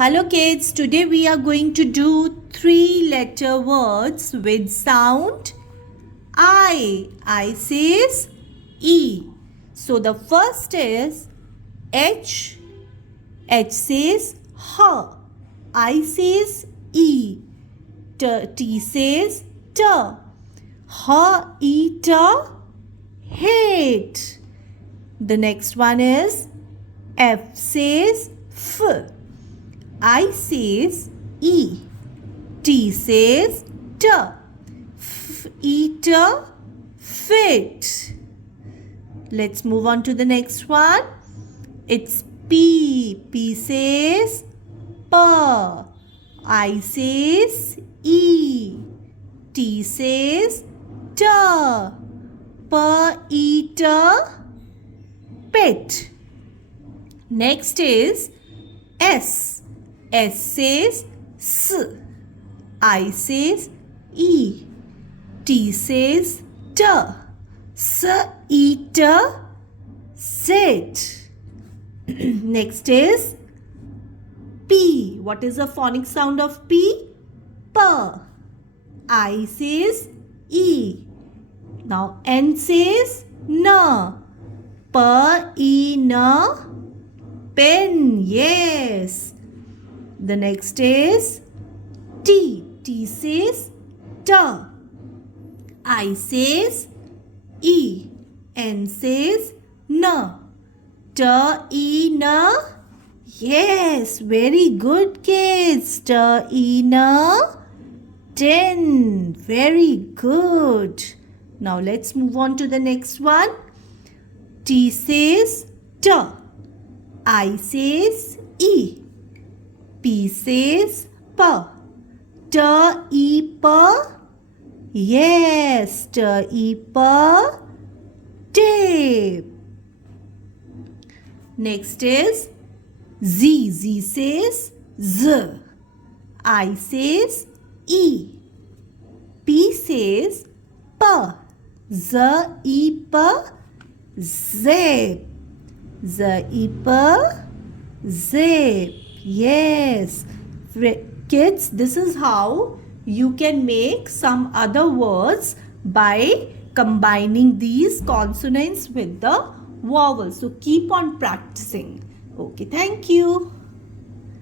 Hello kids, today we are going to do 3-letter words with sound I. I says E. So the first is H. H says H. I says E. T says T. H, E, T, hate. The next one is F says F. I says E. T says T. F, E, T, fit. Let's move on to the next one. It's P. P says P. I says E. T says T. P, E, T, pet. Next is S. S says S. I says E. T says T. S, E, T, sit. Next is P. What is the phonic sound of P? P. I says E. Now N says N. P, E, N, pen. Yes. The next is T. T says T. I says E. N says N. T, E, N. Yes, very good kids. T, E, N. 10. Very good. Now let's move on to the next one. T says T. I says E. P says P. T, E, P. Yes, T, E, P. Tape. Next is Z. Z says Z. I says E. P says P. Z, E, P. Zip. Z, E, P. Zip. Yes. Kids, this is how you can make some other words by combining these consonants with the vowels. So keep on practicing. Okay, thank you.